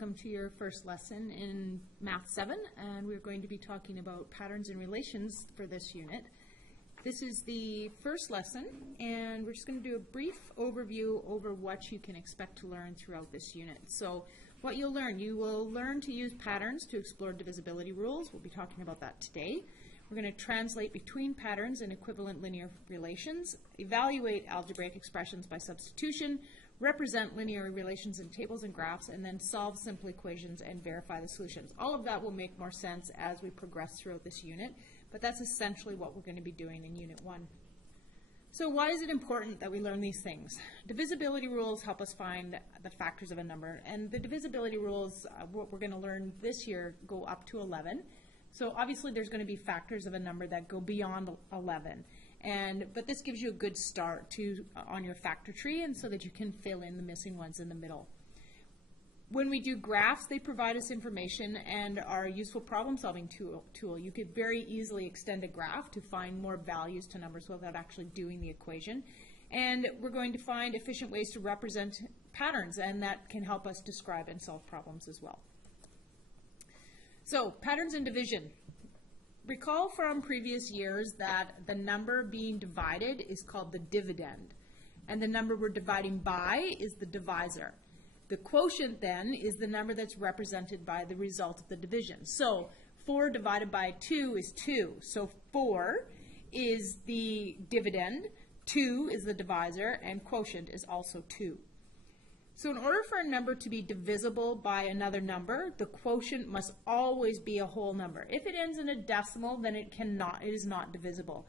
welcome to your first lesson in Math 7, and we're going to be talking about patterns and relations for this unit. This is the first lesson, and we're just going to do a brief overview over what you can expect to learn throughout this unit. So what you will learn to use patterns to explore divisibility rules. We'll be talking about that today. We're going to translate between patterns and equivalent linear relations, evaluate algebraic expressions by substitution, represent linear relations in tables and graphs, and then solve simple equations and verify the solutions. All of that will make more sense as we progress throughout this unit, but that's essentially what we're going to be doing in Unit 1. So why is it important that we learn these things? Divisibility rules help us find the factors of a number, and the divisibility rules, what we're going to learn this year, go up to 11. So obviously there's going to be factors of a number that go beyond 11. But this gives you a good start on your factor tree, and so that you can fill in the missing ones in the middle. When we do graphs, they provide us information and are a useful problem-solving tool. You could very easily extend a graph to find more values to numbers without actually doing the equation. And we're going to find efficient ways to represent patterns, and that can help us describe and solve problems as well. So, patterns and division. Recall from previous years that the number being divided is called the dividend, and the number we're dividing by is the divisor. The quotient then is the number that's represented by the result of the division. So 4 divided by 2 is 2. So 4 is the dividend, 2 is the divisor, and quotient is also 2. So in order for a number to be divisible by another number, the quotient must always be a whole number. If it ends in a decimal, then it is not divisible.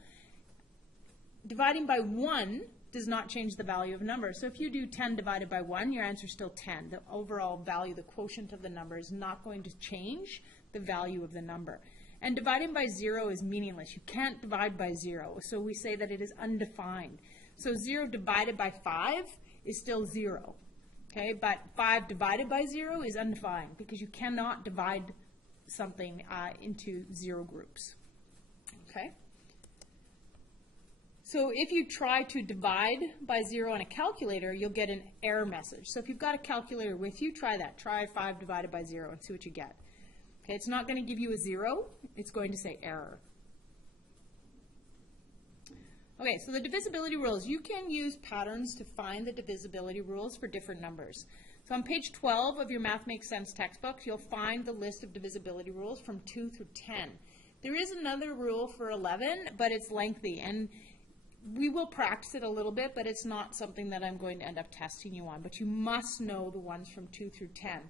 Dividing by 1 does not change the value of a number. So if you do 10 divided by 1, your answer is still 10. The overall value, the quotient of the number, is not going to change the value of the number. And dividing by 0 is meaningless. You can't divide by 0, so we say that it is undefined. So 0 divided by 5 is still 0. Okay, but 5 divided by 0 is undefined because you cannot divide something into 0 groups. Okay? So if you try to divide by 0 on a calculator, you'll get an error message. So if you've got a calculator with you, try that. Try 5 divided by 0 and see what you get. Okay, it's not going to give you a 0. It's going to say error. Okay, so the divisibility rules. You can use patterns to find the divisibility rules for different numbers. So on page 12 of your Math Makes Sense textbook, you'll find the list of divisibility rules from 2 through 10. There is another rule for 11, but it's lengthy, and we will practice it a little bit, but it's not something that I'm going to end up testing you on. But you must know the ones from 2 through 10.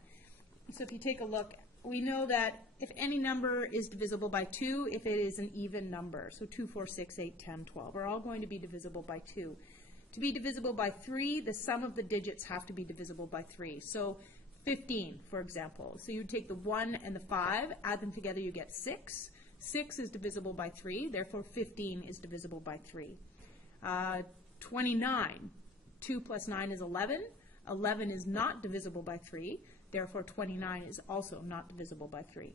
So if you take a look, we know that if any number is divisible by 2, if it is an even number, so 2, 4, 6, 8, 10, 12, are all going to be divisible by 2. To be divisible by 3, the sum of the digits have to be divisible by 3. So 15, for example. So you take the 1 and the 5, add them together, you get 6. 6 is divisible by 3, therefore 15 is divisible by 3. 29, 2 plus 9 is 11. 11 is not divisible by 3. Therefore, 29 is also not divisible by 3.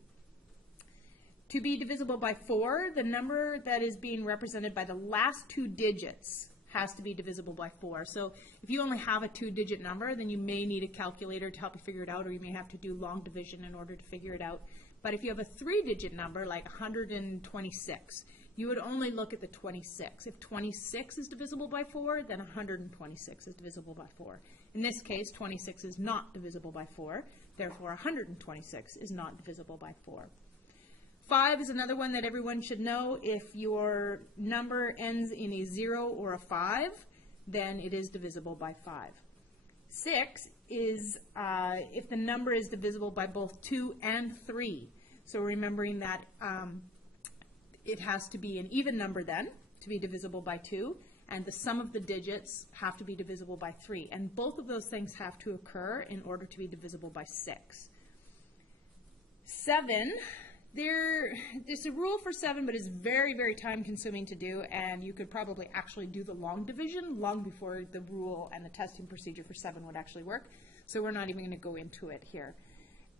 To be divisible by 4, the number that is being represented by the last 2 digits has to be divisible by 4. So if you only have a 2-digit number, then you may need a calculator to help you figure it out, or you may have to do long division in order to figure it out. But if you have a 3-digit number, like 126, you would only look at the 26. If 26 is divisible by 4, then 126 is divisible by 4. In this case, 26 is not divisible by 4. Therefore, 126 is not divisible by 4. 5 is another one that everyone should know. If your number ends in a 0 or a 5, then it is divisible by 5. 6 is if the number is divisible by both 2 and 3. So remembering that it has to be an even number then to be divisible by 2, and the sum of the digits have to be divisible by 3. And both of those things have to occur in order to be divisible by 6. 7, there's a rule for 7, but it's very, very time consuming to do, and you could probably actually do the long division long before the rule and the testing procedure for 7 would actually work. So we're not even going to go into it here.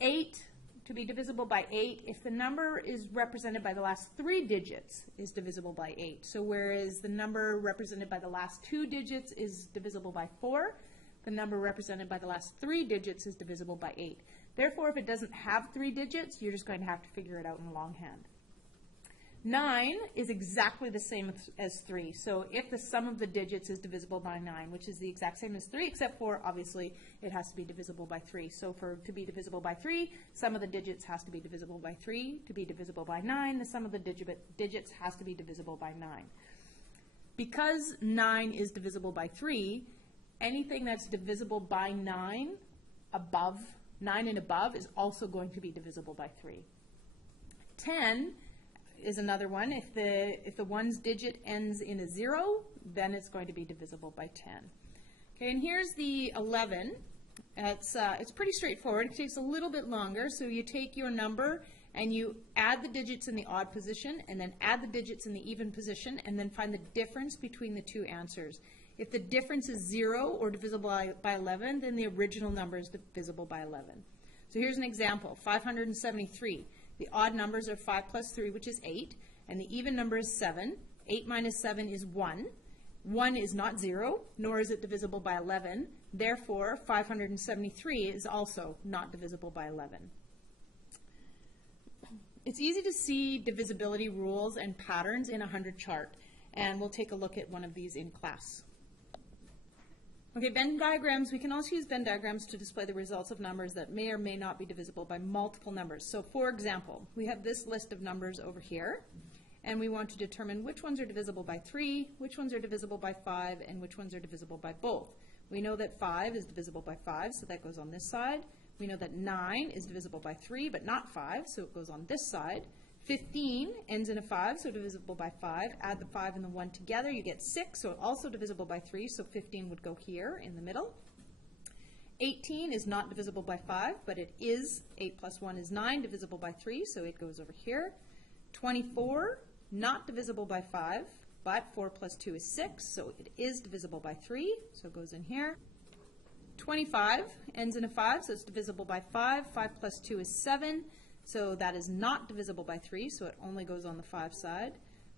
8, to be divisible by 8, if the number is represented by the last 3 digits, is divisible by 8. So whereas the number represented by the last 2 digits is divisible by 4, the number represented by the last 3 digits is divisible by 8. Therefore, if it doesn't have 3 digits, you're just going to have to figure it out in longhand. 9 is exactly the same as 3. So if the sum of the digits is divisible by 9, which is the exact same as 3, except for, obviously, it has to be divisible by 3. So to be divisible by 3, sum of the digits has to be divisible by 3. To be divisible by 9, the sum of the digits has to be divisible by 9. Because 9 is divisible by 3, anything that's divisible by 9 and above is also going to be divisible by 3. 10 is another one. If the 1's digit ends in a 0, then it's going to be divisible by 10. Okay, and here's the 11. It's pretty straightforward. It takes a little bit longer. So you take your number and you add the digits in the odd position, and then add the digits in the even position, and then find the difference between the two answers. If the difference is 0 or divisible by 11, then the original number is divisible by 11. So here's an example, 573. The odd numbers are 5 plus 3, which is 8, and the even number is 7. 8 minus 7 is 1. 1 is not 0, nor is it divisible by 11. Therefore, 573 is also not divisible by 11. It's easy to see divisibility rules and patterns in a 100 chart, and we'll take a look at one of these in class. Okay, Venn diagrams, we can also use Venn diagrams to display the results of numbers that may or may not be divisible by multiple numbers. So for example, we have this list of numbers over here, and we want to determine which ones are divisible by 3, which ones are divisible by 5, and which ones are divisible by both. We know that 5 is divisible by 5, so that goes on this side. We know that 9 is divisible by 3, but not 5, so it goes on this side. 15 ends in a 5, so divisible by 5. Add the 5 and the 1 together, you get 6, so also divisible by 3, so 15 would go here in the middle. 18 is not divisible by 5, but it is 8 plus 1 is 9, divisible by 3, so it goes over here. 24, not divisible by 5, but 4 plus 2 is 6, so it is divisible by 3, so it goes in here. 25 ends in a 5, so it's divisible by 5. 5 plus 2 is 7. So that is not divisible by 3, so it only goes on the 5 side.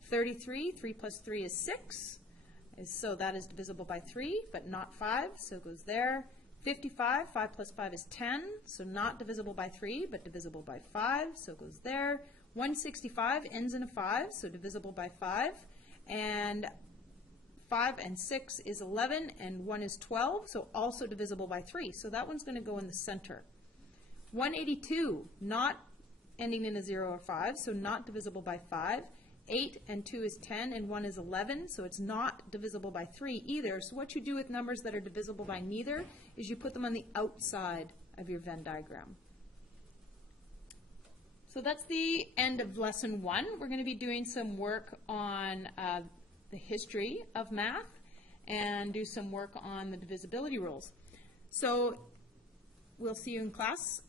33, 3 plus 3 is 6, so that is divisible by 3, but not 5, so it goes there. 55, 5 plus 5 is 10, so not divisible by 3, but divisible by 5, so it goes there. 165 ends in a 5, so divisible by 5. And 5 and 6 is 11, and 1 is 12, so also divisible by 3. So that one's going to go in the center. 182, not ending in a 0 or 5, so not divisible by 5. 8 and 2 is 10, and 1 is 11, so it's not divisible by 3 either. So what you do with numbers that are divisible by neither is you put them on the outside of your Venn diagram. So that's the end of lesson 1. We're going to be doing some work on the history of math and do some work on the divisibility rules. So we'll see you in class.